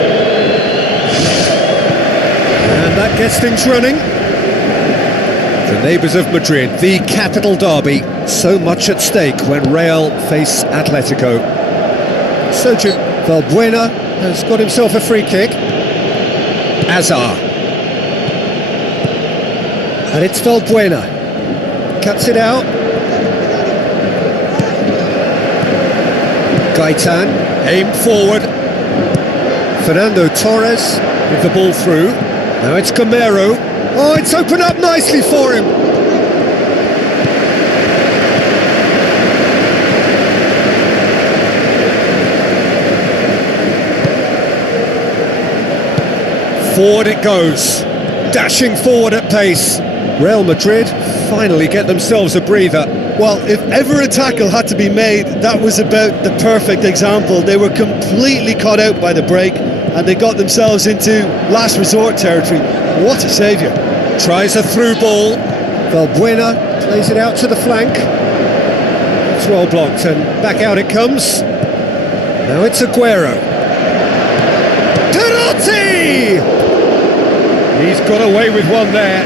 And that gets things running. The neighbours of Madrid, the capital derby, so much at stake when Real face Atletico. Sergio Valbuena has got himself a free kick. Azar. And it's Valbuena. Cuts it out. Gaitan, aimed forward. Fernando Torres with the ball through. Now it's Gamero. Oh, it's opened up nicely for him. Forward it goes. Dashing forward at pace. Real Madrid finally get themselves a breather. Well, if ever a tackle had to be made, that was about the perfect example. They were completely caught out by the break and they got themselves into last resort territory. What a saviour. Tries a through ball. Valbuena plays it out to the flank. It's well blocked and back out it comes. Now it's Aguero. Perotti! He's got away with one there.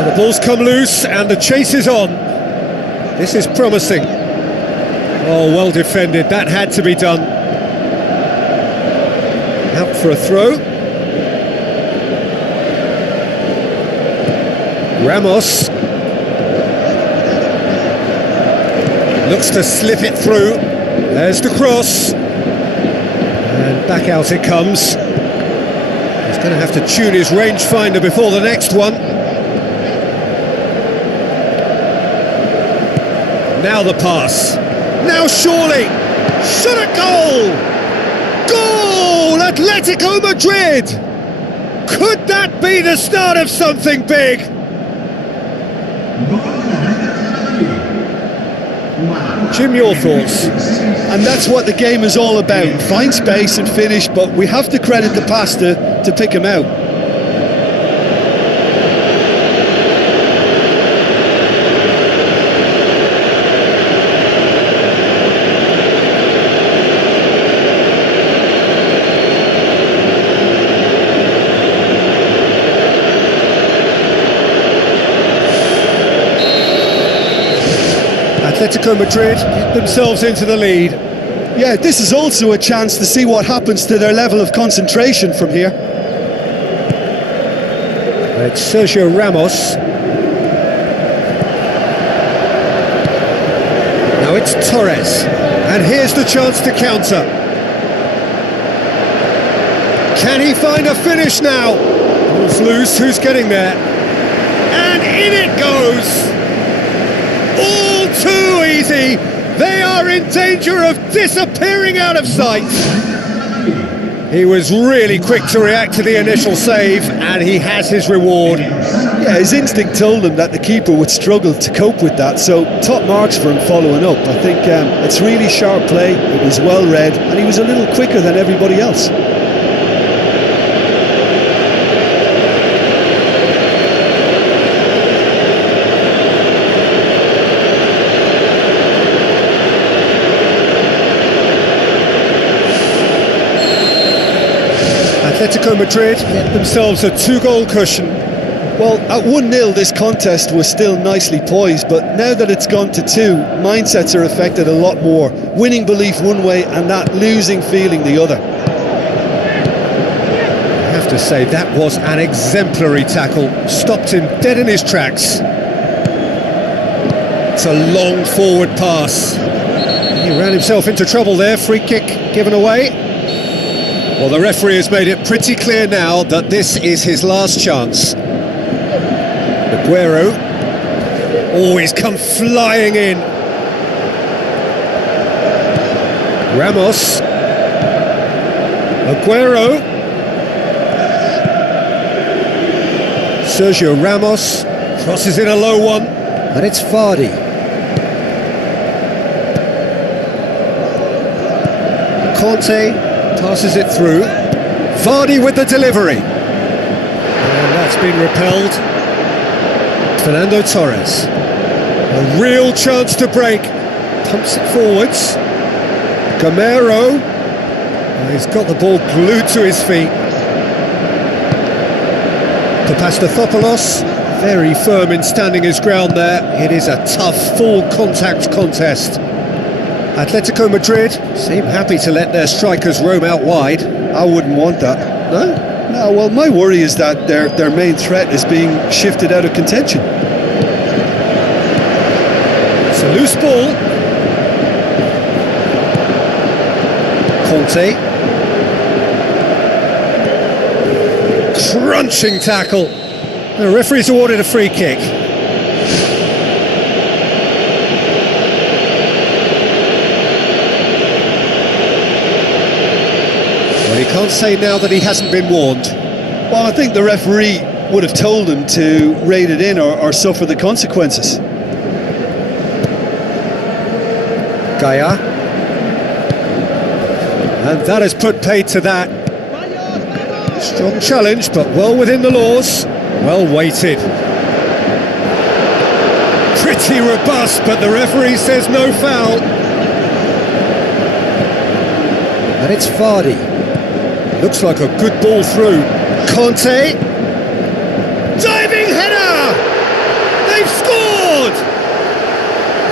The ball's come loose and the chase is on. This is promising. Oh, well defended. That had to be done. Out for a throw. Ramos. Looks to slip it through. There's the cross. And back out it comes. He's going to have to tune his rangefinder before the next one. Now the pass. Now surely. Shot a goal! Goal! Atletico Madrid! Could that be the start of something big? Jim, your thoughts? And that's what the game is all about. Find space and finish, but we have to credit the passer to pick him out. Atletico Madrid get themselves into the lead. Yeah, this is also a chance to see what happens to their level of concentration from here. It's Sergio Ramos. Now it's Torres. And here's the chance to counter. Can he find a finish now? Ball's loose, who's getting there? And in it goes! All too easy. They are in danger of disappearing out of sight. He was really quick to react to the initial save, and he has his reward. Yeah, his instinct told him that the keeper would struggle to cope with that, so top marks for him following up. I think it's really sharp play, it was well read, and he was a little quicker than everybody else. Atletico Madrid get themselves a 2-goal cushion. Well, at 1-0 this contest was still nicely poised, but now that it's gone to 2, mindsets are affected a lot more. Winning belief one way and that losing feeling the other. I have to say, that was an exemplary tackle. Stopped him dead in his tracks. It's a long forward pass. He ran himself into trouble there. Free kick given away. Well, the referee has made it pretty clear now that this is his last chance. Aguero. Oh, he's come flying in. Ramos. Sergio Ramos crosses in a low one. And it's Vardy. Conte passes it through. Vardy with the delivery. And that's been repelled. Fernando Torres. A real chance to break. Pumps it forwards. Gamero. He's got the ball glued to his feet. Papastathopoulos, very firm in standing his ground there. It is a tough, full contact contest. Atletico Madrid seem happy to let their strikers roam out wide. I wouldn't want that. No? No, well, my worry is that their main threat is being shifted out of contention. It's a loose ball. Conte. Crunching tackle. The referee's awarded a free kick. Well, he can't say now that he hasn't been warned. Well, I think the referee would have told him to rate it in or suffer the consequences. Gaia. And that has put paid to that. Strong challenge, but well within the laws. Well weighted. Pretty robust, but the referee says no foul. And it's Vardy. Looks like a good ball through. Conte. Diving header! They've scored!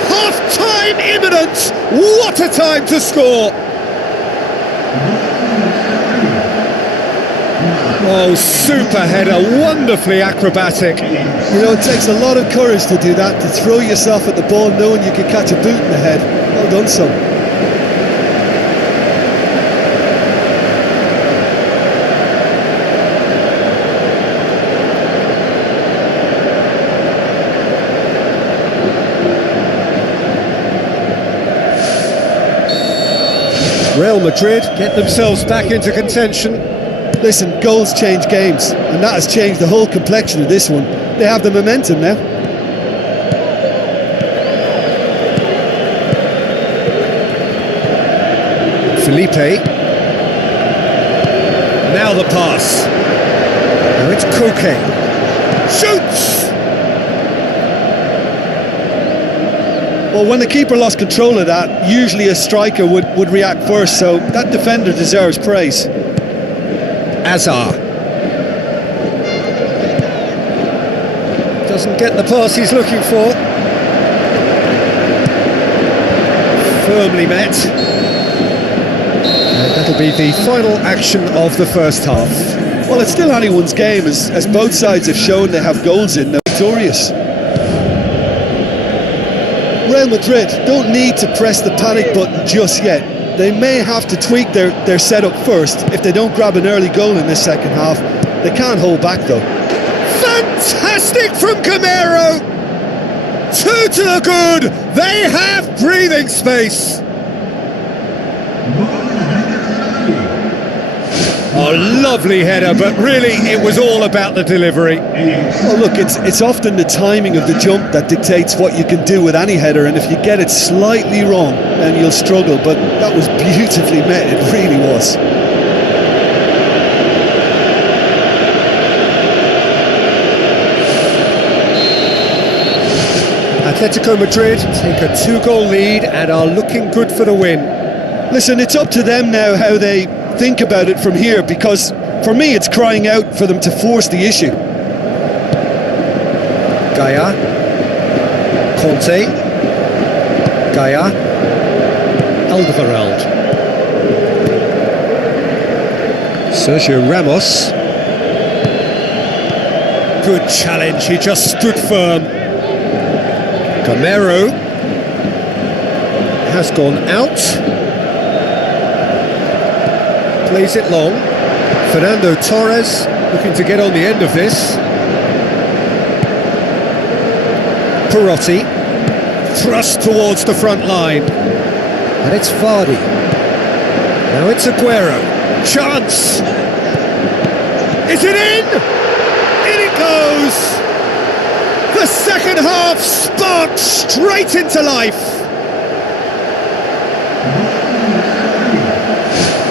Half-time imminent! What a time to score! Oh, super header, wonderfully acrobatic. You know, it takes a lot of courage to do that, to throw yourself at the ball knowing you could catch a boot in the head. Well done, son. Real Madrid get themselves back into contention. Listen, goals change games, and that has changed the whole complexion of this one. They have the momentum now. Felipe. Now the pass. Now it's Koke. Shoots! Well, when the keeper lost control of that, usually a striker would react first, so that defender deserves praise. Azar. Doesn't get the pass he's looking for. Firmly met. And that'll be the final action of the first half. Well, it's still anyone's game, as both sides have shown they have goals in. They're victorious. Real Madrid don't need to press the panic button just yet. They may have to tweak their setup first if they don't grab an early goal in this second half. They can't hold back though. Fantastic from Gamero! 2 to the good! They have breathing space! Oh, lovely header, but really it was all about the delivery. Well, look, it's often the timing of the jump that dictates what you can do with any header, and if you get it slightly wrong, then you'll struggle, but that was beautifully met, it really was. Atletico Madrid take a 2-goal lead and are looking good for the win. Listen, it's up to them now how they think about it from here, because for me it's crying out for them to force the issue. Gaia. Conte. Gaia. Alderweireld. Sergio Ramos. Good challenge, he just stood firm. Gamero has gone out. Plays it long. Fernando Torres looking to get on the end of this. Perotti thrust towards the front line. And it's Vardy. Now it's Aguero. Chance! Is it in? In it goes! The second half sparked straight into life.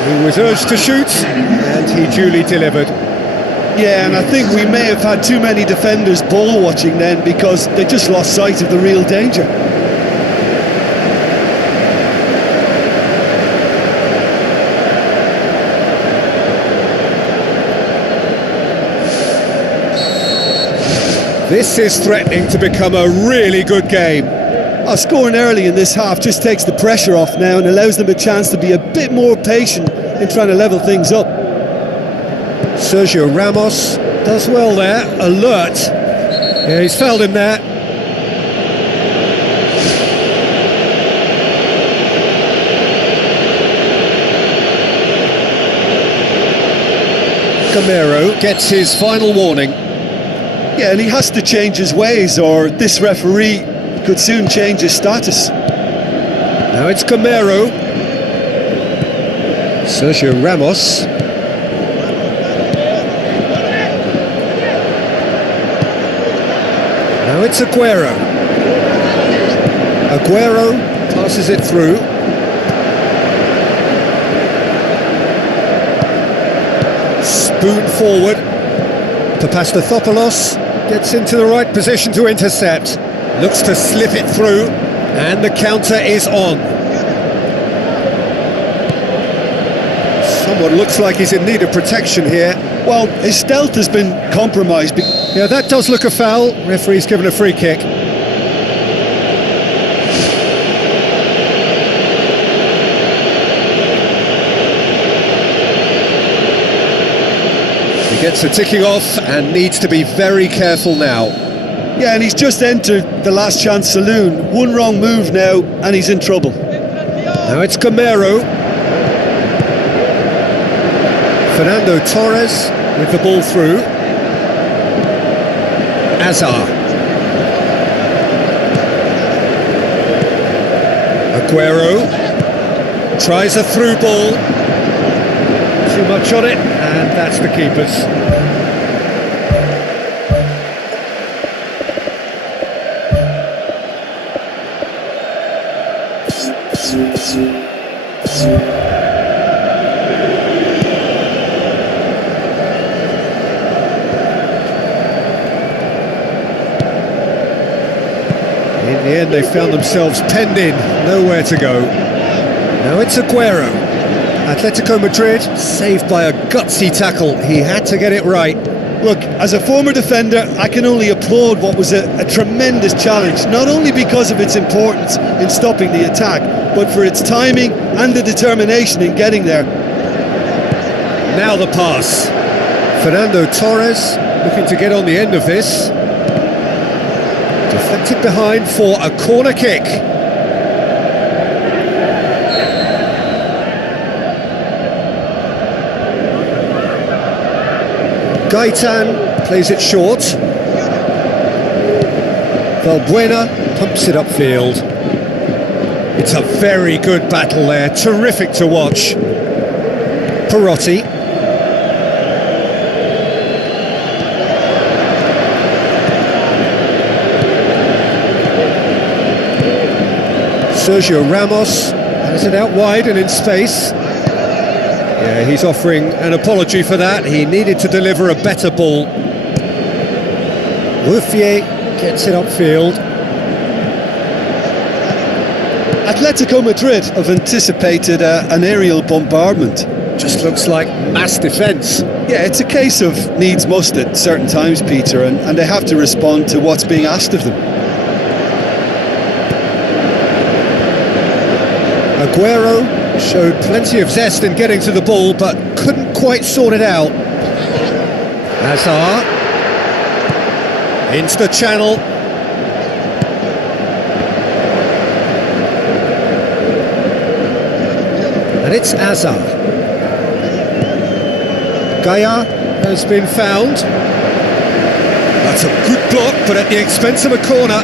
He was urged to shoot, and he duly delivered. Yeah, and I think we may have had too many defenders ball watching then, because they just lost sight of the real danger. This is threatening to become a really good game. Scoring early in this half just takes the pressure off now and allows them a chance to be a bit more patient in trying to level things up. Sergio Ramos does well there, alert. Yeah, he's fouled him there. Gamero gets his final warning. Yeah, and he has to change his ways, or this referee could soon change his status. Now it's Gamero. Sergio Ramos. Now it's Aguero. Aguero passes it through. Spoon forward. Papastathopoulos gets into the right position to intercept. Looks to slip it through, and the counter is on. Someone looks like he's in need of protection here. Well, his stealth has been compromised. Yeah, that does look a foul. Referee's given a free kick. He gets a ticking off and needs to be very careful now. Yeah, and he's just entered the last chance saloon. One wrong move now, and he's in trouble. Now it's Gamero. Fernando Torres with the ball through. Azar. Aguero tries a through ball. Too much on it, and that's the keeper's. In the end, they found themselves penned in, nowhere to go. Now it's Aguero. Atletico Madrid saved by a gutsy tackle. He had to get it right. Look, as a former defender, I can only applaud what was a tremendous challenge, not only because of its importance in stopping the attack, but for its timing and the determination in getting there. Now the pass. Fernando Torres looking to get on the end of this. Deflected behind for a corner kick. Gaitan plays it short. Valbuena pumps it upfield. It's a very good battle there, terrific to watch. Perotti. Sergio Ramos has it out wide and in space. Yeah, he's offering an apology for that. He needed to deliver a better ball. Ruffier gets it upfield. Atletico Madrid have anticipated an aerial bombardment. Just looks like mass defence. Yeah, it's a case of needs must at certain times, Peter, and they have to respond to what's being asked of them. Aguero showed plenty of zest in getting to the ball, but couldn't quite sort it out. Azar into the channel. And it's Azar. Gaia has been found. That's a good block, but at the expense of a corner.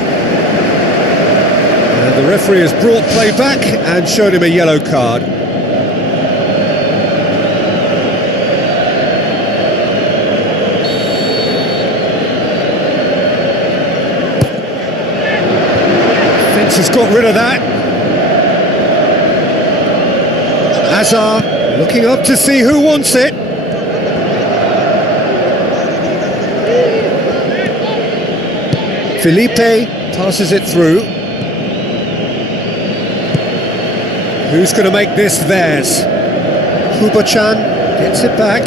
And the referee has brought play back and showed him a yellow card. defence has got rid of that. Hazard looking up to see who wants it. Felipe passes it through. Who's going to make this theirs? Kubo-chan gets it back.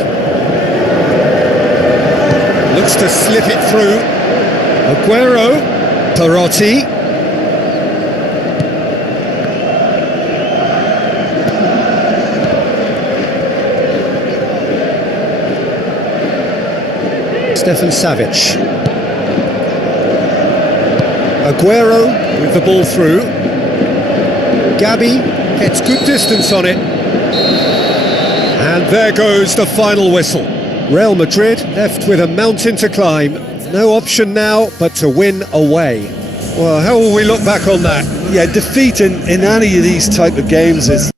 Looks to slip it through. Aguero. Perotti. Stefan Savic. Aguero with the ball through. Gabi gets good distance on it. And there goes the final whistle. Real Madrid left with a mountain to climb. No option now but to win away. Well, how will we look back on that? Yeah, defeat in any of these type of games is